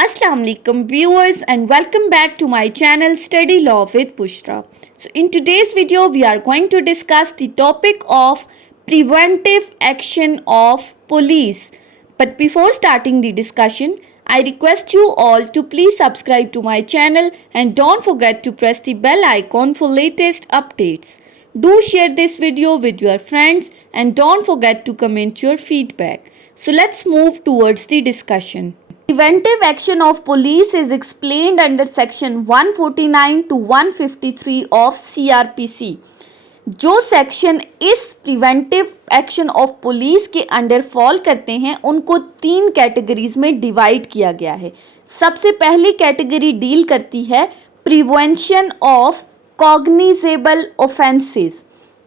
Assalamu alaikum viewers and welcome back to my channel Study Law with Bushra. So in today's video we are going to discuss the topic of preventive action of police. But before starting the discussion, I request you all to please subscribe to my channel and don't forget to press the bell icon for latest updates. Do share this video with your friends and don't forget to comment your feedback. So let's move towards the discussion. Preventive action of police is explained under section 149 to 153 of CRPC. जो section इस preventive action of police के under fall करते हैं उनको 3 categories में divide किया गया है. सबसे पहली कैटेगरी डील करती है प्रिवेंशन ऑफ कॉग्निजेबल ऑफेंसेस,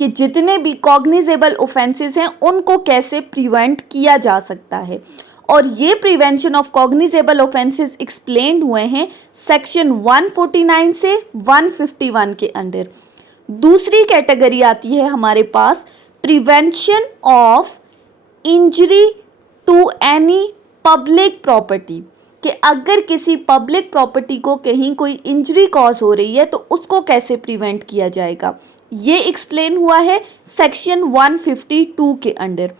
कि जितने भी कॉग्निजेबल ऑफेंसेस हैं उनको कैसे प्रिवेंट किया जा सकता है. और ये prevention of cognizable offences explained हुए हैं सेक्शन 149 से 151 के अंडर. दूसरी कैटेगरी आती है हमारे पास prevention of injury to any public property, कि अगर किसी पब्लिक प्रॉपर्टी को कहीं कोई इंजरी कॉज हो रही है तो उसको कैसे प्रिवेंट किया जाएगा. ये एक्सप्लेन हुआ है सेक्शन 152 के अंडर.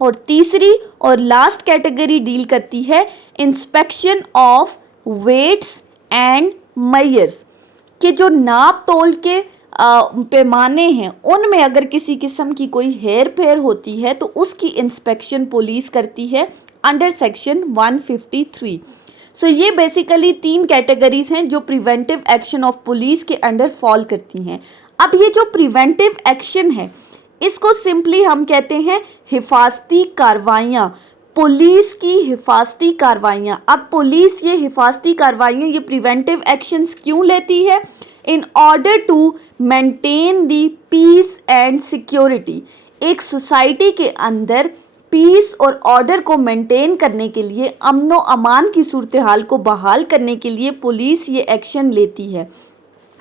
और तीसरी और लास्ट कैटेगरी डील करती है inspection of weights and measures, कि जो नाप तोल के पैमाने हैं उनमें अगर किसी किस्म की कोई हेर फेर होती है तो उसकी इंस्पेक्शन पुलिस करती है अंडर सेक्शन 153. सो ये बेसिकली 3 कैटेगरीज हैं जो प्रिवेंटिव एक्शन ऑफ पुलिस के अंडर फॉल करती हैं. अब ये जो प्रिवेंटिव एक्शन है इसको सिंपली हम कहते हैं हिफाजती कार्रवाइयाँ, पुलिस की हिफाजती कार्रवाइयाँ. अब पुलिस ये हिफाजती कार्रवाइयाँ, ये प्रिवेंटिव एक्शंस क्यों लेती है? In order to maintain the peace and security. एक सोसाइटी के अंदर पीस और ऑर्डर को मेंटेन करने के लिए, अमन व अमान की सूरत हाल को बहाल करने के लिए पुलिस ये एक्शन लेती है.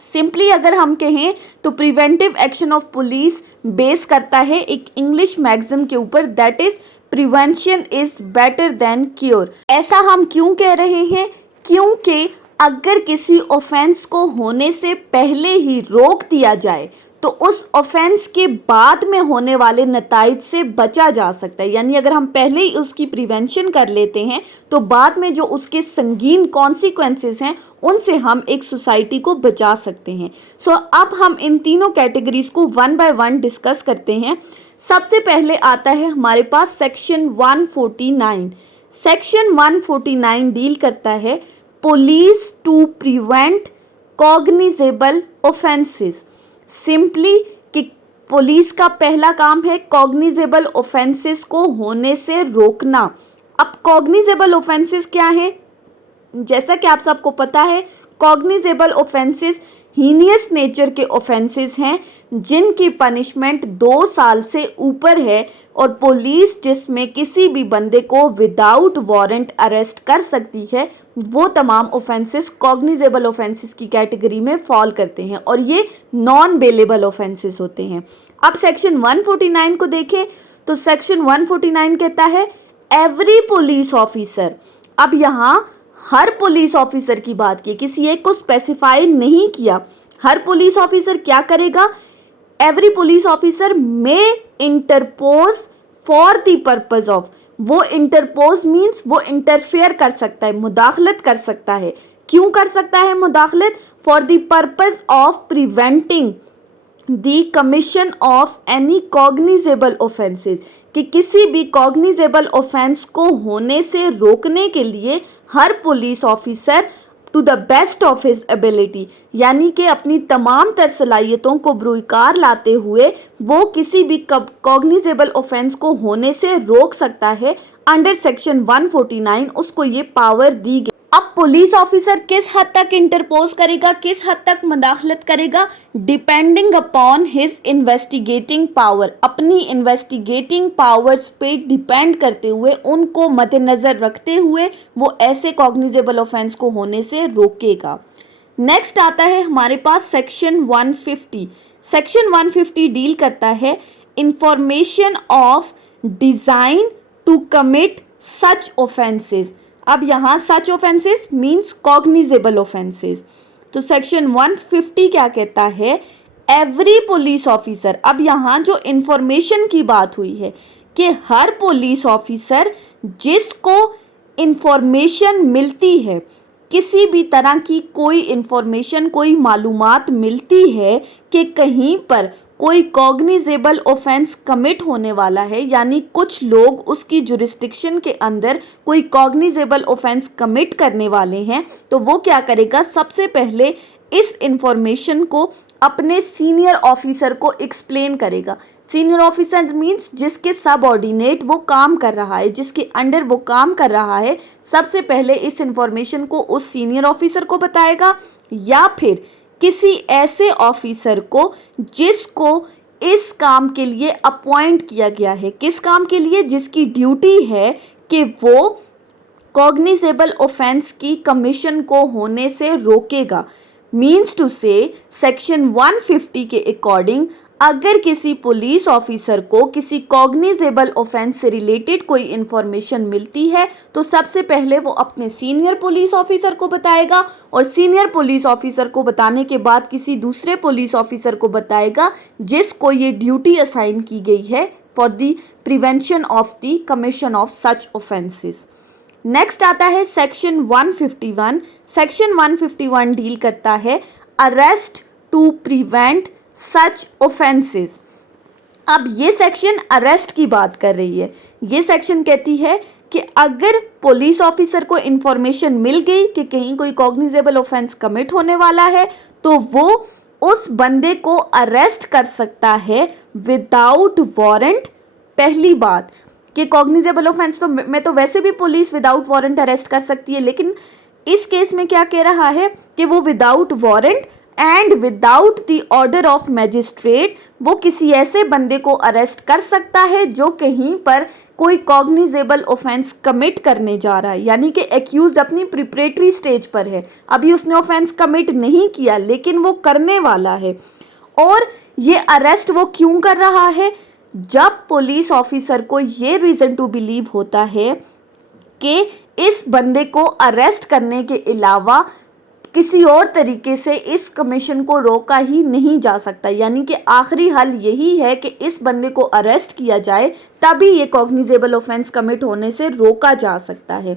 सिंपली अगर हम कहें तो preventive action of police base करता है एक इंग्लिश मैगज़िम के ऊपर, that is prevention is better than cure. ऐसा हम क्यों कह रहे हैं? क्योंकि अगर किसी ऑफेंस को होने से पहले ही रोक दिया जाए तो उस ऑफेंस के बाद में होने वाले नताइज से बचा जा सकता है. यानी अगर हम पहले ही उसकी प्रिवेंशन कर लेते हैं तो बाद में जो उसके संगीन कॉन्सिक्वेंसेस हैं उनसे हम एक सोसाइटी को बचा सकते हैं. सो अब हम इन तीनों कैटेगरीज को 1 बाय 1 डिस्कस करते हैं. सबसे पहले आता है हमारे पास सेक्शन 149. सेक्शन 149 डील करता है police to prevent cognizable offences. Simply कि पुलिस का पहला काम है कॉग्निजेबल ऑफेंसेस को होने से रोकना. अब कॉग्निजेबल ऑफेंसेस क्या है? जैसा कि आप सबको पता है कॉग्निजेबल ऑफेंसेस हीनियस नेचर के ऑफेंसेस हैं जिनकी पनिशमेंट 2 साल से ऊपर है, और पुलिस जिसमें किसी भी बंदे को विदाउट वारंट अरेस्ट कर सकती है, वो तमाम ऑफेंसेस कॉग्निजेबल ऑफेंसेस की कैटेगरी में फॉल करते हैं और ये नॉन बेलेबल ऑफेंसेस होते हैं. अब सेक्शन 149 को देखें तो सेक्शन 149 कहता है एवरी पुलिस ऑफिसर. अब यहाँ हर पुलिस ऑफिसर की बात की, किसी एक को स्पेसिफाई नहीं किया. हर पुलिस ऑफिसर क्या करेगा? एवरी पुलिस ऑफिसर में interpose for the purpose of, वो इंटरपोज मीन्स वो इंटरफेयर कर सकता है, मुदाखलत कर सकता है. क्यों कर सकता है मुदाखलत? For the purpose of preventing the commission of any cognizable offences, कि किसी भी कॉग्निजेबल ऑफेंस को होने से रोकने के लिए हर police officer to the best of his ability, यानी कि अपनी तमाम तर सलाहियतों को बरूकार लाते हुए वो किसी भी कॉग्निजेबल ऑफेंस को होने से रोक सकता है. अंडर सेक्शन 149 उसको ये पावर दी गई. अब पुलिस ऑफिसर किस हद तक इंटरपोज करेगा, किस हद तक मुदाखलत करेगा? Depending upon his investigating power, अपनी इन्वेस्टिगेटिंग पावर्स पे डिपेंड करते हुए, उनको मद्देनजर रखते हुए वो ऐसे कॉग्निजेबल ऑफेंस को होने से रोकेगा. नेक्स्ट आता है हमारे पास सेक्शन 150. सेक्शन 150 डील करता है information of design to commit such offences. अब यहाँ such offences means cognizable offences. तो सेक्शन 150 क्या कहता है, एवरी पुलिस ऑफिसर, अब यहाँ जो इंफॉर्मेशन की बात हुई है कि हर पुलिस ऑफिसर जिसको इंफॉर्मेशन मिलती है, किसी भी तरह की कोई इंफॉर्मेशन, कोई मालूमात मिलती है कि कहीं पर कोई कॉग्निजेबल ऑफेंस कमिट होने वाला है, यानी कुछ लोग उसकी जुरिस्डिक्शन के अंदर कोई कॉग्निजेबल ऑफेंस कमिट करने वाले हैं, तो वो क्या करेगा, सबसे पहले इस इंफॉर्मेशन को अपने सीनियर ऑफिसर को एक्सप्लेन करेगा। सीनियर ऑफिसर मीन्स जिसके सबऑर्डिनेट वो काम कर रहा है, जिसके अंडर वो काम कर रहा है, सबसे पहले इस इंफॉर्मेशन को उस सीनियर ऑफिसर को बताएगा, या फिर किसी ऐसे ऑफिसर को जिसको इस काम के लिए अपॉइंट किया गया है। किस काम के लिए, जिसकी ड्यूटी है कि वो कॉग्निजेबल ऑफेंस की कमीशन को होने से रोकेगा। मीन्स टू से सेक्शन 150 के अकॉर्डिंग अगर किसी पुलिस ऑफिसर को किसी कॉग्निजेबल ऑफेंस से रिलेटेड कोई इंफॉर्मेशन मिलती है तो सबसे पहले वो अपने सीनियर पुलिस ऑफिसर को बताएगा, और सीनियर पुलिस ऑफिसर को बताने के बाद किसी दूसरे पुलिस ऑफिसर को बताएगा जिसको ये ड्यूटी असाइन की गई है for the prevention of the commission of such offences. Next आता है सेक्शन 151। सेक्शन 151 डील करता है arrest to prevent such offences. अब ये सेक्शन अरेस्ट की बात कर रही है। ये सेक्शन कहती है कि अगर पुलिस ऑफिसर को इंफॉर्मेशन मिल गई कि कहीं कोई कॉग्निजेबल ऑफेंस कमिट होने वाला है तो वो उस बंदे को अरेस्ट कर सकता है विदाउट वारंट। पहली बात कि कॉग्निजेबल ऑफेंस तो मैं तो वैसे भी पुलिस विदाउट वारंट अरेस्ट कर सकती है, लेकिन इस केस में क्या कह रहा है कि वो without warrant and without the order of magistrate वो किसी ऐसे बंदे को अरेस्ट कर सकता है जो कहीं पर कोई कॉग्निजेबल ऑफेंस कमिट करने जा रहा है, यानी कि एक्यूज्ड अपनी प्रिपरेटरी स्टेज पर है, अभी उसने ऑफेंस कमिट नहीं किया लेकिन वो करने वाला है। और ये अरेस्ट वो क्यों कर रहा है, जब पुलिस ऑफिसर को ये रीज़न टू बिलीव होता है कि इस बंदे को अरेस्ट करने के अलावा किसी और तरीके से इस कमीशन को रोका ही नहीं जा सकता, यानी कि आखिरी हल यही है कि इस बंदे को अरेस्ट किया जाए, तभी ये कॉग्निजेबल ऑफेंस कमिट होने से रोका जा सकता है।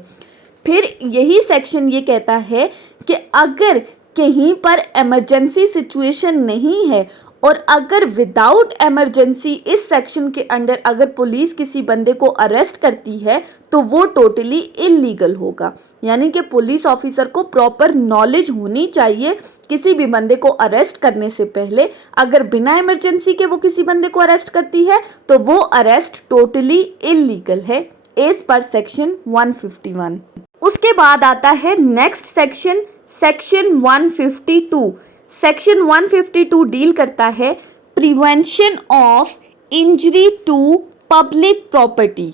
फिर यही सेक्शन ये कहता है कि अगर कहीं पर इमरजेंसी सिचुएशन नहीं है और अगर विदाउट इमरजेंसी इस सेक्शन के अंडर अगर पुलिस किसी बंदे को अरेस्ट करती है तो वो टोटली इल्लीगल होगा, यानी कि पुलिस ऑफिसर को प्रॉपर नॉलेज होनी चाहिए किसी भी बंदे को अरेस्ट करने से पहले। अगर बिना इमरजेंसी के वो किसी बंदे को अरेस्ट करती है तो वो अरेस्ट टोटली इल्लीगल है एज पर सेक्शन 151। उसके बाद आता है next section, section 152। Section 152 deal करता है prevention of injury to public property.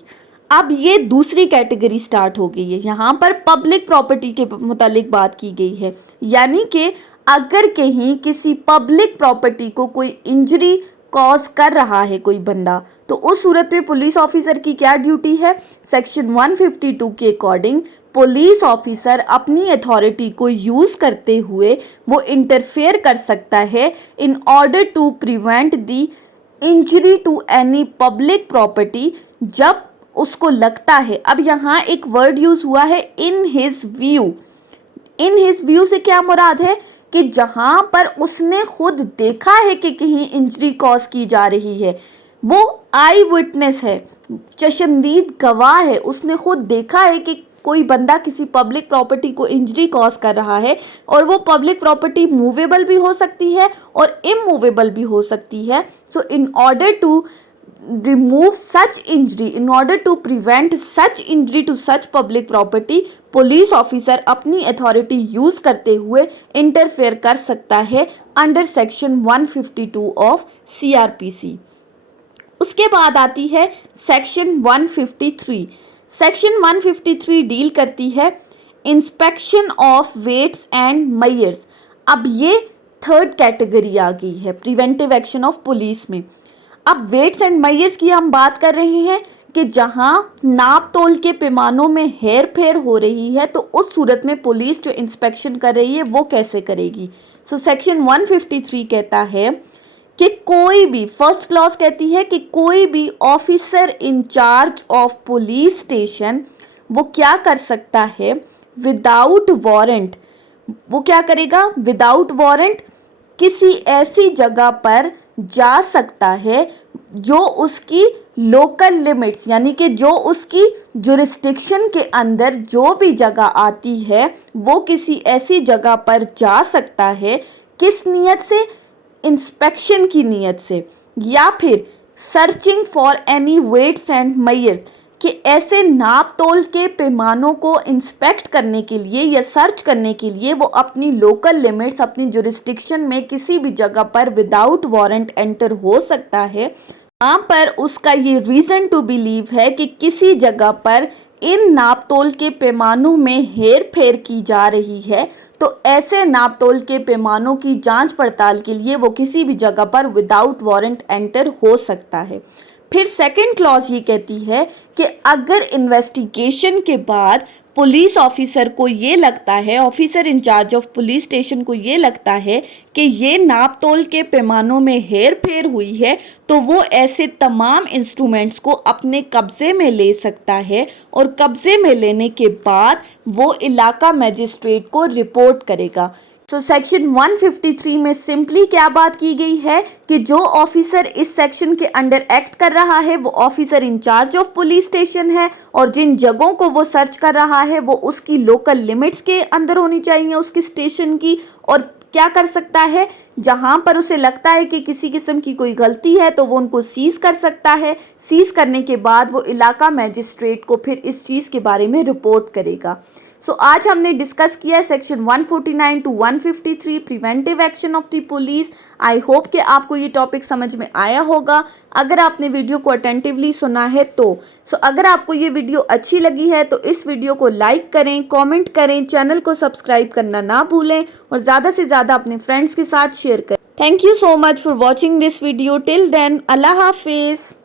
अब ये दूसरी कैटेगरी स्टार्ट हो गई है, यहाँ पर पब्लिक प्रॉपर्टी के मुतालिक बात की गई है, यानी कि अगर कहीं किसी पब्लिक प्रॉपर्टी को कोई इंजरी कॉज कर रहा है कोई बंदा, तो उस सूरत में पुलिस ऑफिसर की क्या ड्यूटी है। सेक्शन 152 के अकॉर्डिंग पुलिस ऑफिसर अपनी अथॉरिटी को यूज़ करते हुए वो इंटरफेयर कर सकता है in order to prevent the injury to any public property जब उसको लगता है। अब यहाँ एक वर्ड यूज़ हुआ है in his view. In his view से क्या मुराद है कि जहाँ पर उसने खुद देखा है कि कहीं इंजरी कॉज की जा रही है, वो आई विटनेस है, चश्मदीद गवाह है, उसने खुद देखा है कि कोई बंदा किसी पब्लिक प्रॉपर्टी को इंजरी कॉज कर रहा है, और वो पब्लिक प्रॉपर्टी मूवेबल भी हो सकती है और इमूवेबल भी हो सकती है। So in order to remove such injury, in order to prevent such injury to such public property, police officer अपनी अथॉरिटी यूज करते हुए इंटरफेयर कर सकता है अंडर सेक्शन 152 ऑफ CRPC। उसके बाद आती है सेक्शन 153। सेक्शन 153 डील करती है inspection of weights and measures. अब ये थर्ड कैटेगरी आ गई है प्रिवेंटिव एक्शन ऑफ पुलिस में। अब वेट्स एंड मेजर्स की हम बात कर रहे हैं कि जहां नाप तोल के पैमानों में हेर फेर हो रही है तो उस सूरत में पुलिस जो इंस्पेक्शन कर रही है वो कैसे करेगी। सो सेक्शन 153 कहता है कि कोई भी, फर्स्ट क्लॉज कहती है कि कोई भी officer in charge of police station वो क्या कर सकता है, विदाउट वारंट, वो क्या करेगा, विदाउट वारंट किसी ऐसी जगह पर जा सकता है जो उसकी लोकल लिमिट्स यानी कि जो उसकी जुरिस्डिक्शन के अंदर जो भी जगह आती है वो किसी ऐसी जगह पर जा सकता है। किस नियत से, इंस्पेक्शन की नियत से, या फिर searching for any weights and measures, कि ऐसे नाप तोल के पैमानों को इंस्पेक्ट करने के लिए या सर्च करने के लिए वो अपनी लोकल लिमिट्स, अपनी जुरिस्डिक्शन में किसी भी जगह पर विदाउट वारंट एंटर हो सकता है। यहाँ पर उसका ये रीज़न टू बिलीव है कि किसी जगह पर इन नाप तोल के पैमानों में हेर फेर की जा रही है, तो ऐसे नाप तोल के पैमानों की जांच पड़ताल के लिए वो किसी भी जगह पर विदाउट वारंट एंटर हो सकता है। फिर सेकंड क्लॉज ये कहती है कि अगर इन्वेस्टिगेशन के बाद पुलिस ऑफिसर को ये लगता है, officer in charge of police station को ये लगता है कि ये नाप तोल के पैमानों में हेर फेर हुई है, तो वो ऐसे तमाम इंस्ट्रूमेंट्स को अपने कब्जे में ले सकता है और कब्जे में लेने के बाद वो इलाका मजिस्ट्रेट को रिपोर्ट करेगा। तो सेक्शन 153 में सिंपली क्या बात की गई है कि जो ऑफिसर इस सेक्शन के अंडर एक्ट कर रहा है वो officer in charge of police station है, और जिन जगहों को वो सर्च कर रहा है वो उसकी लोकल लिमिट्स के अंदर होनी चाहिए उसकी स्टेशन की। और क्या कर सकता है, जहां पर उसे लगता है कि किसी किस्म की कोई गलती है तो वो उनको सीज कर सकता है। सीज करने के बाद वो इलाका मैजिस्ट्रेट को फिर इस चीज़ के बारे में रिपोर्ट करेगा। सो आज हमने डिस्कस किया है section 149 to 153 preventive action of the police. I hope कि आपको ये टॉपिक समझ में आया होगा अगर आपने वीडियो को अटेंटिवली सुना है तो। अगर आपको ये वीडियो अच्छी लगी है तो इस वीडियो को लाइक करें, कमेंट करें, चैनल को सब्सक्राइब करना ना भूलें और ज़्यादा से ज़्यादा अपने फ्रेंड्स के साथ शेयर करें। Thank you so much for watching this video. Till then, Allah हाफिज़।